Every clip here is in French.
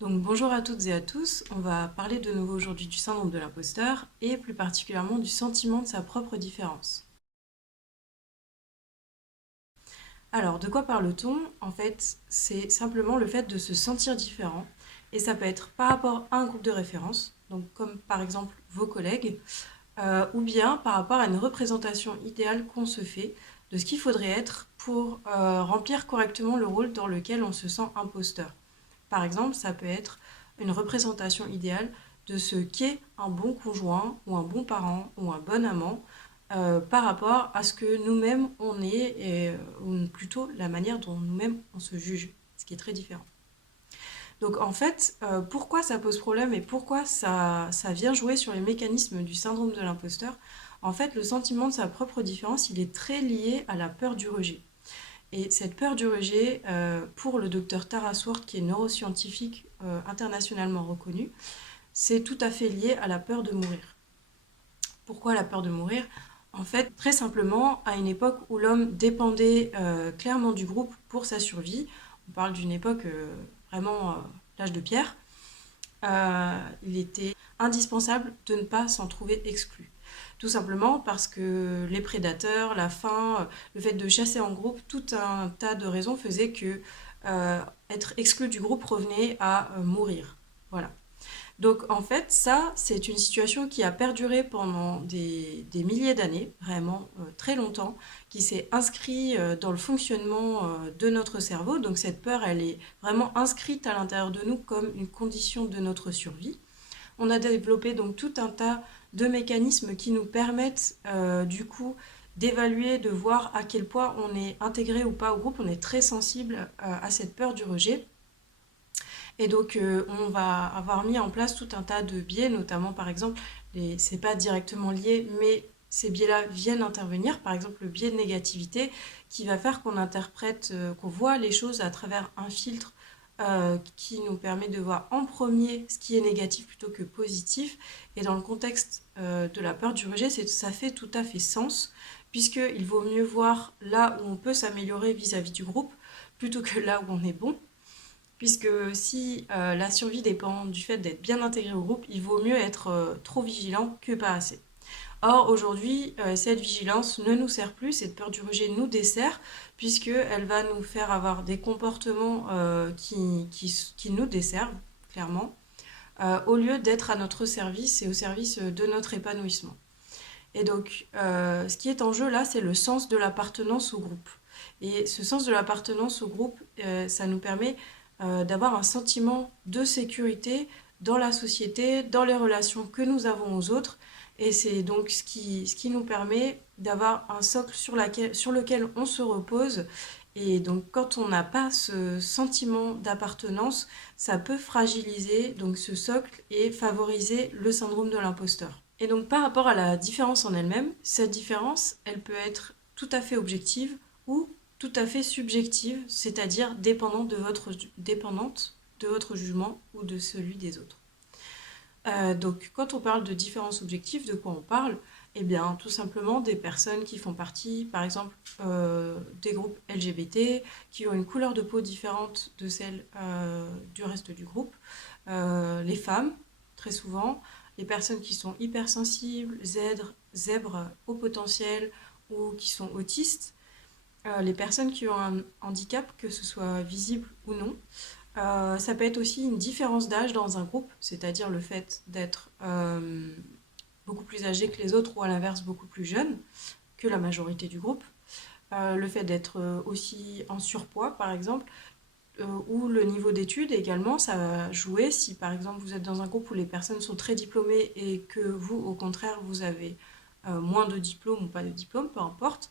Donc bonjour à toutes et à tous, on va parler de nouveau aujourd'hui du syndrome de l'imposteur et plus particulièrement du sentiment de sa propre différence. Alors de quoi parle-t-on? En fait, c'est simplement le fait de se sentir différent et ça peut être par rapport à un groupe de référence, donc comme par exemple vos collègues, ou bien par rapport à une représentation idéale qu'on se fait de ce qu'il faudrait être pour remplir correctement le rôle dans lequel on se sent imposteur. Par exemple, ça peut être une représentation idéale de ce qu'est un bon conjoint ou un bon parent ou un bon amant par rapport à ce que nous-mêmes on est, ou plutôt la manière dont nous-mêmes on se juge, ce qui est très différent. Donc en fait, pourquoi ça pose problème et pourquoi ça vient jouer sur les mécanismes du syndrome de l'imposteur? En fait, le sentiment de sa propre différence, il est très lié à la peur du rejet. Et cette peur du rejet, pour le docteur Tara Swart, qui est neuroscientifique internationalement reconnu, c'est tout à fait lié à la peur de mourir. Pourquoi la peur de mourir? En fait, très simplement, à une époque où l'homme dépendait clairement du groupe pour sa survie, on parle d'une époque vraiment l'âge de pierre, il était indispensable de ne pas s'en trouver exclu. Tout simplement parce que les prédateurs, la faim, le fait de chasser en groupe, tout un tas de raisons faisaient que être exclu du groupe revenait à mourir. Voilà. Donc en fait, ça, c'est une situation qui a perduré pendant des milliers d'années, vraiment très longtemps, qui s'est inscrite dans le fonctionnement de notre cerveau. Donc cette peur, elle est vraiment inscrite à l'intérieur de nous comme une condition de notre survie. On a développé donc tout un tas de mécanismes qui nous permettent du coup d'évaluer, de voir à quel point on est intégré ou pas au groupe. On est très sensible à cette peur du rejet. Et donc, on va avoir mis en place tout un tas de biais, notamment par exemple, c'est pas directement lié, mais ces biais-là viennent intervenir. Par exemple, le biais de négativité qui va faire qu'on interprète, qu'on voit les choses à travers un filtre qui nous permet de voir en premier ce qui est négatif plutôt que positif. Et dans le contexte de la peur du rejet, ça fait tout à fait sens, puisqu'il vaut mieux voir là où on peut s'améliorer vis-à-vis du groupe plutôt que là où on est bon. Puisque si la survie dépend du fait d'être bien intégré au groupe, il vaut mieux être trop vigilant que pas assez. Or, aujourd'hui, cette vigilance ne nous sert plus, cette peur du rejet nous dessert, puisqu'elle va nous faire avoir des comportements qui nous desservent, clairement, au lieu d'être à notre service et au service de notre épanouissement. Et donc, ce qui est en jeu là, c'est le sens de l'appartenance au groupe. Et ce sens de l'appartenance au groupe, ça nous permet d'avoir un sentiment de sécurité dans la société, dans les relations que nous avons aux autres. Et c'est donc ce qui nous permet d'avoir un socle sur lequel on se repose. Et donc quand on n'a pas ce sentiment d'appartenance, ça peut fragiliser donc ce socle et favoriser le syndrome de l'imposteur. Et donc par rapport à la différence en elle-même, cette différence, elle peut être tout à fait objective ou tout à fait subjective, c'est-à-dire dépendante de votre jugement ou de celui des autres. Donc quand on parle de différence objective, de quoi on parle? Eh bien tout simplement des personnes qui font partie, par exemple, des groupes LGBT, qui ont une couleur de peau différente de celle du reste du groupe, les femmes, très souvent, les personnes qui sont hypersensibles, zèbres au potentiel ou qui sont autistes, les personnes qui ont un handicap, que ce soit visible ou non. Ça peut être aussi une différence d'âge dans un groupe, c'est-à-dire le fait d'être beaucoup plus âgé que les autres ou à l'inverse beaucoup plus jeune que la majorité du groupe. Le fait d'être aussi en surpoids, par exemple, ou le niveau d'études également, ça va jouer. Si par exemple vous êtes dans un groupe où les personnes sont très diplômées et que vous, au contraire, vous avez moins de diplômes ou pas de diplôme, peu importe,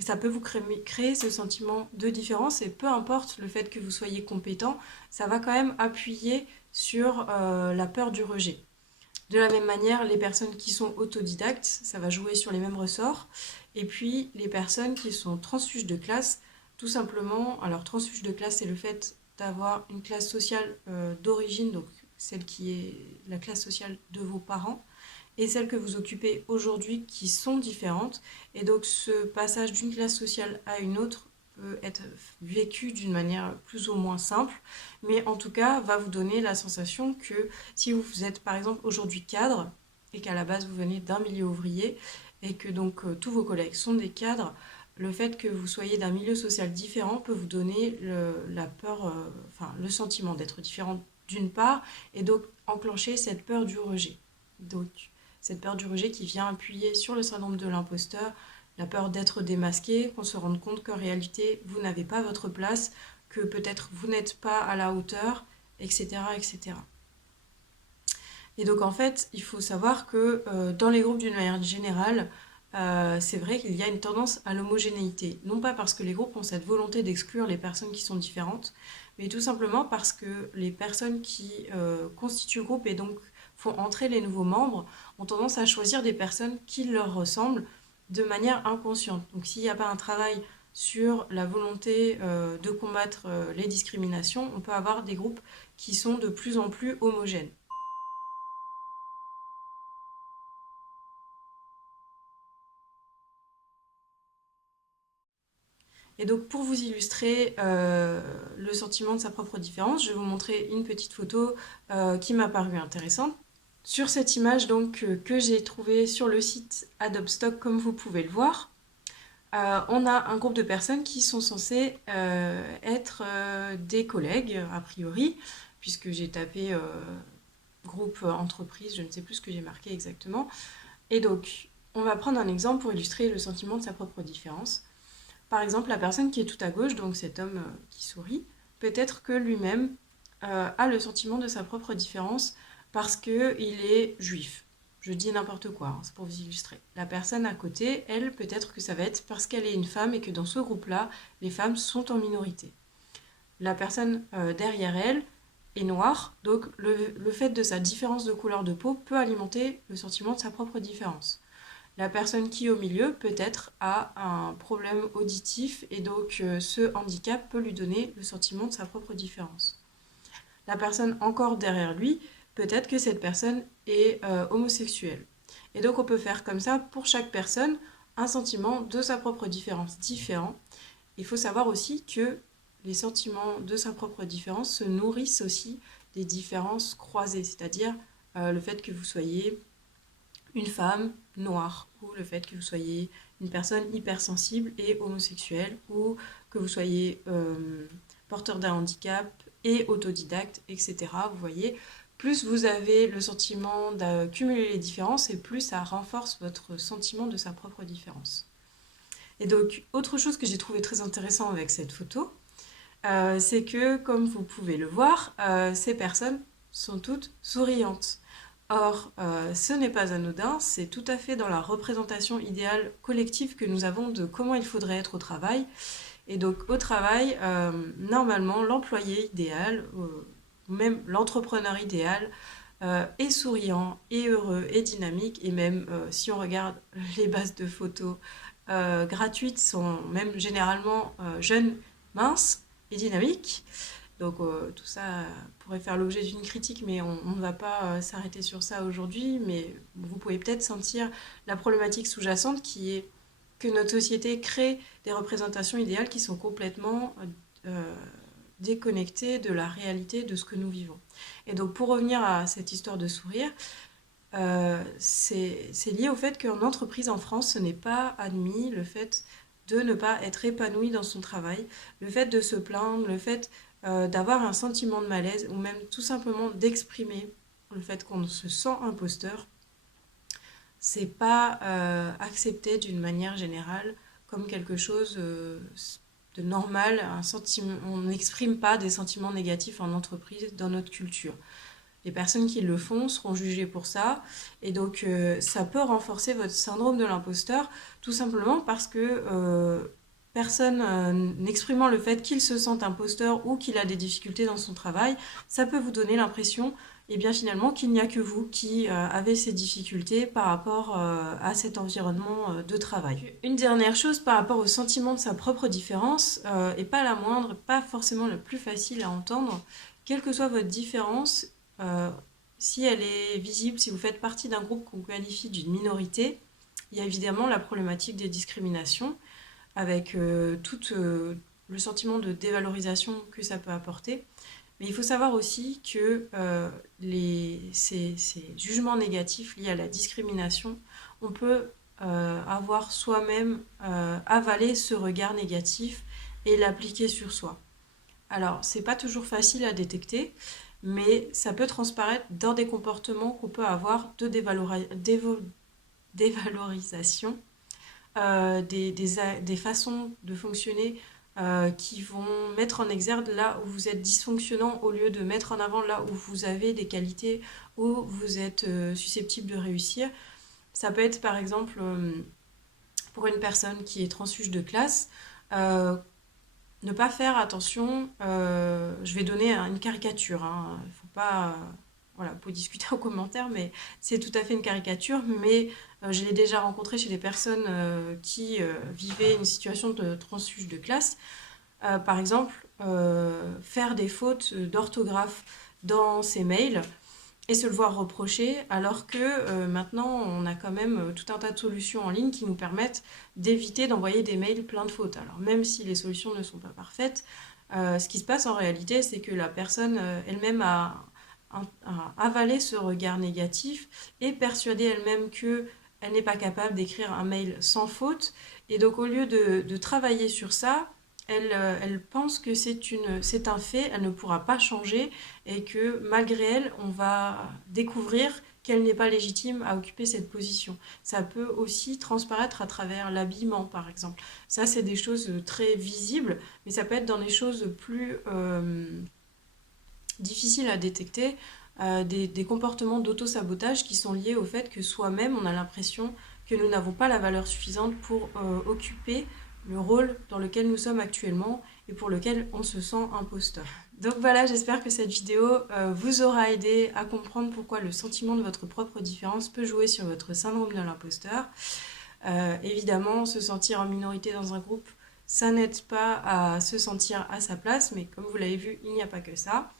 ça peut vous créer ce sentiment de différence et peu importe le fait que vous soyez compétent, ça va quand même appuyer sur la peur du rejet. De la même manière, les personnes qui sont autodidactes, ça va jouer sur les mêmes ressorts. Et puis, les personnes qui sont transfuges de classe, tout simplement, alors transfuge de classe, c'est le fait d'avoir une classe sociale d'origine, donc celle qui est la classe sociale de vos parents, et celles que vous occupez aujourd'hui qui sont différentes. Et donc ce passage d'une classe sociale à une autre peut être vécu d'une manière plus ou moins simple, mais en tout cas va vous donner la sensation que si vous êtes par exemple aujourd'hui cadre et qu'à la base vous venez d'un milieu ouvrier et que donc tous vos collègues sont des cadres, le fait que vous soyez d'un milieu social différent peut vous donner la peur, enfin le sentiment d'être différent d'une part, et donc enclencher cette peur du rejet. Donc cette peur du rejet qui vient appuyer sur le syndrome de l'imposteur, la peur d'être démasqué, qu'on se rende compte qu'en réalité vous n'avez pas votre place, que peut-être vous n'êtes pas à la hauteur, etc., etc. Et donc en fait, il faut savoir que dans les groupes d'une manière générale, c'est vrai qu'il y a une tendance à l'homogénéité. Non pas parce que les groupes ont cette volonté d'exclure les personnes qui sont différentes, mais tout simplement parce que les personnes qui constituent le groupe et donc font entrer les nouveaux membres ont tendance à choisir des personnes qui leur ressemblent de manière inconsciente. Donc s'il n'y a pas un travail sur la volonté de combattre les discriminations, on peut avoir des groupes qui sont de plus en plus homogènes. Et donc pour vous illustrer le sentiment de sa propre différence, je vais vous montrer une petite photo qui m'a paru intéressante. Sur cette image donc que j'ai trouvée sur le site Adobe Stock, comme vous pouvez le voir, on a un groupe de personnes qui sont censées être des collègues, a priori, puisque j'ai tapé groupe entreprise, je ne sais plus ce que j'ai marqué exactement. Et donc, on va prendre un exemple pour illustrer le sentiment de sa propre différence. Par exemple, la personne qui est tout à gauche, donc cet homme qui sourit, peut-être que lui-même a le sentiment de sa propre différence parce qu'il est juif. Je dis n'importe quoi, hein, c'est pour vous illustrer. La personne à côté, elle, peut-être que ça va être parce qu'elle est une femme et que dans ce groupe-là, les femmes sont en minorité. La personne derrière elle est noire, donc le fait de sa différence de couleur de peau peut alimenter le sentiment de sa propre différence. La personne qui est au milieu peut-être a un problème auditif et donc ce handicap peut lui donner le sentiment de sa propre différence. La personne encore derrière lui, peut-être que cette personne est homosexuelle. Et donc on peut faire comme ça pour chaque personne un sentiment de sa propre différence différent. Il faut savoir aussi que les sentiments de sa propre différence se nourrissent aussi des différences croisées, c'est-à-dire le fait que vous soyez une femme noire, ou le fait que vous soyez une personne hypersensible et homosexuelle, ou que vous soyez porteur d'un handicap et autodidacte, etc. Vous voyez, plus vous avez le sentiment d'accumuler les différences, et plus ça renforce votre sentiment de sa propre différence. Et donc, autre chose que j'ai trouvé très intéressant avec cette photo, c'est que, comme vous pouvez le voir, ces personnes sont toutes souriantes. Or, ce n'est pas anodin, c'est tout à fait dans la représentation idéale collective que nous avons de comment il faudrait être au travail. Et donc, au travail, normalement, l'employé idéal, ou même l'entrepreneur idéal, est souriant, est heureux, est dynamique. Et même, si on regarde les bases de photos gratuites, sont même généralement jeunes, minces et dynamiques. Donc tout ça pourrait faire l'objet d'une critique, mais on ne va pas s'arrêter sur ça aujourd'hui. Mais vous pouvez peut-être sentir la problématique sous-jacente qui est que notre société crée des représentations idéales qui sont complètement déconnectées de la réalité de ce que nous vivons. Et donc pour revenir à cette histoire de sourire, c'est lié au fait qu'en entreprise en France, ce n'est pas admis le fait de ne pas être épanoui dans son travail, le fait de se plaindre, le fait d'avoir un sentiment de malaise ou même tout simplement d'exprimer le fait qu'on se sent imposteur, c'est pas accepté d'une manière générale comme quelque chose de normal. On n'exprime pas des sentiments négatifs en entreprise dans notre culture. Les personnes qui le font seront jugées pour ça. Et donc, ça peut renforcer votre syndrome de l'imposteur, tout simplement parce que personne n'exprimant le fait qu'il se sent imposteur ou qu'il a des difficultés dans son travail, ça peut vous donner l'impression, et bien finalement, qu'il n'y a que vous qui avez ces difficultés par rapport à cet environnement de travail. Une dernière chose par rapport au sentiment de sa propre différence, et pas la moindre, pas forcément le plus facile à entendre, quelle que soit votre différence, si elle est visible, si vous faites partie d'un groupe qu'on qualifie d'une minorité, il y a évidemment la problématique des discriminations. avec tout le sentiment de dévalorisation que ça peut apporter. Mais il faut savoir aussi que ces jugements négatifs liés à la discrimination, on peut avoir soi-même avalé ce regard négatif et l'appliquer sur soi. Alors, c'est pas toujours facile à détecter, mais ça peut transparaître dans des comportements qu'on peut avoir de dévalorisation, des façons de fonctionner qui vont mettre en exergue là où vous êtes dysfonctionnant au lieu de mettre en avant là où vous avez des qualités, où vous êtes susceptible de réussir. Ça peut être par exemple pour une personne qui est transfuge de classe, euh, ne pas faire attention, je vais donner une caricature, hein, faut pas, voilà, vous pouvez discuter en commentaire, mais c'est tout à fait une caricature, mais je l'ai déjà rencontré chez des personnes qui vivaient une situation de transfuge de classe. Par exemple, faire des fautes d'orthographe dans ses mails et se le voir reprocher, alors que maintenant on a quand même tout un tas de solutions en ligne qui nous permettent d'éviter d'envoyer des mails pleins de fautes. Alors même si les solutions ne sont pas parfaites, ce qui se passe en réalité, c'est que la personne elle-même a avalé ce regard négatif et persuadée elle-même que elle n'est pas capable d'écrire un mail sans faute. Et donc au lieu de travailler sur ça, elle pense que c'est un fait, elle ne pourra pas changer et que malgré elle, on va découvrir qu'elle n'est pas légitime à occuper cette position. Ça peut aussi transparaître à travers l'habillement, par exemple. Ça, c'est des choses très visibles, mais ça peut être dans des choses plus difficiles à détecter, des comportements d'auto-sabotage qui sont liés au fait que soi-même, on a l'impression que nous n'avons pas la valeur suffisante pour occuper le rôle dans lequel nous sommes actuellement et pour lequel on se sent imposteur. Donc voilà, j'espère que cette vidéo vous aura aidé à comprendre pourquoi le sentiment de votre propre différence peut jouer sur votre syndrome de l'imposteur. Évidemment, se sentir en minorité dans un groupe, ça n'aide pas à se sentir à sa place, mais comme vous l'avez vu, il n'y a pas que ça.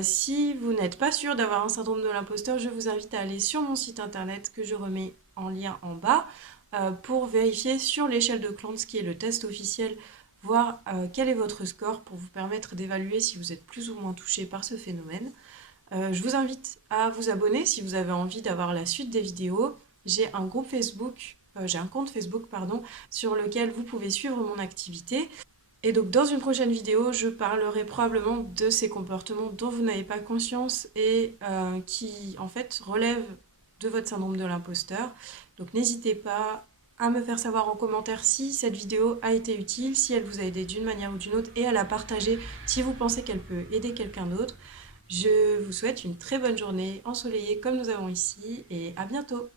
Si vous n'êtes pas sûr d'avoir un syndrome de l'imposteur, je vous invite à aller sur mon site internet que je remets en lien en bas pour vérifier sur l'échelle de Clance, qui est le test officiel, voir quel est votre score pour vous permettre d'évaluer si vous êtes plus ou moins touché par ce phénomène. Je vous invite à vous abonner si vous avez envie d'avoir la suite des vidéos. J'ai un groupe Facebook, j'ai un compte Facebook, pardon, sur lequel vous pouvez suivre mon activité. Et donc dans une prochaine vidéo, je parlerai probablement de ces comportements dont vous n'avez pas conscience et qui en fait relèvent de votre syndrome de l'imposteur. Donc n'hésitez pas à me faire savoir en commentaire si cette vidéo a été utile, si elle vous a aidé d'une manière ou d'une autre, et à la partager si vous pensez qu'elle peut aider quelqu'un d'autre. Je vous souhaite une très bonne journée ensoleillée comme nous avons ici, et à bientôt!